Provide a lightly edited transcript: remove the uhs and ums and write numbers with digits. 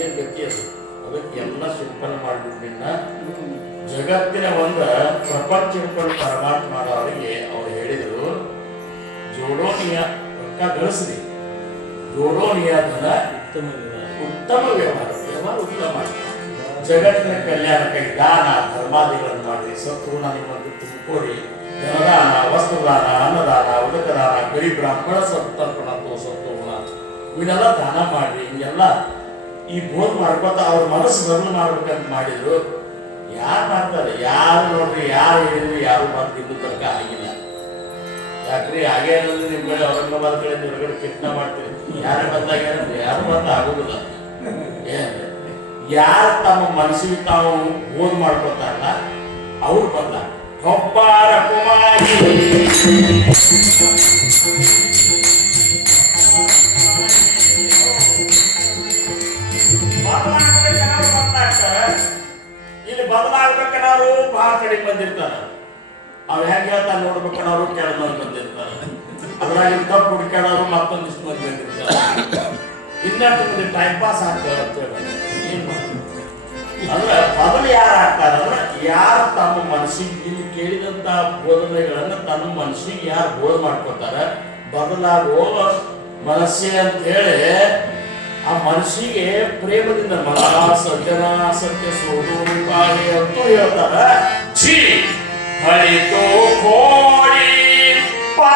ಏನ್ ಗತಿ ಅದು ಅದಕ್ಕೆಲ್ಲ ಸಿಂಪಲ್ ಮಾಡಿಬಿಟ್ಟಿನ ಜಗತ್ತಿನ ಒಂದು ಪ್ರಪಂಚ ಪರಮಾತ್ಮ ಅವರಿಗೆ ಅವ್ರು ಹೇಳಿದ್ರು ಜೋಡೋನಿಯ ರೊಕ್ಕ ಗಳಿಸ್ರಿ ಜೋಡೋನಿಯಾದನ್ನ ಉತ್ತಮ ವ್ಯವಹಾರ ಉತ್ತಮ ಜಗತ್ತಿನ ಕಲ್ಯಾಣಕ್ಕಾಗಿ ದಾನ ಧರ್ಮಾದಿಗಳನ್ನು ಮಾಡಿ ಸತ್ವನ ನಿಮ್ಮನ್ನು ತುಂಬಿಕೊಡಿ ಧನದಾನ ವಸ್ತುದಾನ ಅನ್ನದಾನ ಉದಕದಾನ ಗರಿ ಬ್ರಾಹ್ಮಣ ಸತ್ತರ್ಪಣ ಸತ್ವಗುಣ ಇವನ್ನೆಲ್ಲ ದಾನ ಮಾಡ್ರಿ ಹಿಂಗೆಲ್ಲ ಈ ಬೋಧ್ ಮಾಡ್ಕೊತ ಅವ್ರ ಮನಸ್ಸು ಬದಲು ಮಾಡ್ಬೇಕಂತ ಮಾಡಿದ್ರು. ಯಾರು ಮಾಡ್ತಾರೆ? ಯಾರು ನೋಡ್ರಿ, ಯಾರು ಹೇಳಿದ್ರು ಯಾರು ಬಂದು ಇನ್ನೂ ತನಕ ಆಗಿಲ್ಲ. ಯಾಕ್ರಿ ಹಾಗೆ ಅನ್ನೋದು ನಿಮ್ಮ ಕಡೆ ಔರಂಗಾಬಾದ್ ಕಡೆ ಹೊರಗಡೆ ಕಿಟ್ನ ಮಾಡ್ತೀರಿ. ಯಾರೇ ಬಂದಾಗ ಏನಂದ್ರೆ ಯಾರು ಬಂದು ಆಗೋದಿಲ್ಲ. ಏನಂದ್ರೆ ಯಾರು ತಮ್ಮ ಮನಸ್ಸಿಗೆ ತಾವು ಬೋಧ್ ಮಾಡ್ಕೊತಾರಲ್ಲ ಅವ್ರು ಬಂದ ಒಬ್ಬರ ಕುಮಾರಿ ಇಲ್ಲಿ ಬದಲಾಗ್ಬೇಕನ್ನೋರು ಬಹಳ ಕಡೆ ಬಂದಿರ್ತಾರ. ಅವ್ ಹೆಂಗ್ ಹೇಳ್ತಾರ ನೋಡ್ಬೇಕನ್ನೋರು ಕೆಳಗ್ ಮಂದಿ ಬಂದಿರ್ತಾರ. ಅದ್ರಾಗ ತಪ್ಪು ಹುಡ್ಕ್ಯಾಡೋರು ಮತ್ತೊಂದಿಷ್ಟು ಮಂದಿ ಬಂದಿರ್ತಾರ. ಇನ್ನಷ್ಟು ಮಂದಿ ಟೈಮ್ ಪಾಸ್ ಆಗ್ತಾರೆ ಅಂತ ಹೇಳಿ ಏನ್ ಮಾಡ್ತೀವಿ ಅಂದ್ರೆ ಬದಲು ಯಾರು ಆಗ್ತಾರ ಅಂದ್ರೆ ಯಾರು ತಮ್ಮ ಮನಸ್ಸಿಗೆ ಇಲ್ಲಿ ಕೇಳಿದಂತ ಬೋಧನೆಗಳನ್ನ ತಮ್ಮ ಮನಸ್ಸಿಗೆ ಯಾರು ಬೋಧ ಮಾಡ್ಕೊತಾರ ಬದಲಾಗುವ ಮನಸ್ಸೇ ಅಂತ ಹೇಳಿ ಆ ಮನಸ್ಸಿಗೆ ಪ್ರೇಮದಿಂದ ಮನ ಸಜ್ಜನ ಸತ್ಯ ಸೋದೂಪಾಳಿ ಅಂತೂ ಹೇಳ್ತಾರ. ಛೀ ಹಳಿತು ಕೋಡಿ ಪಾ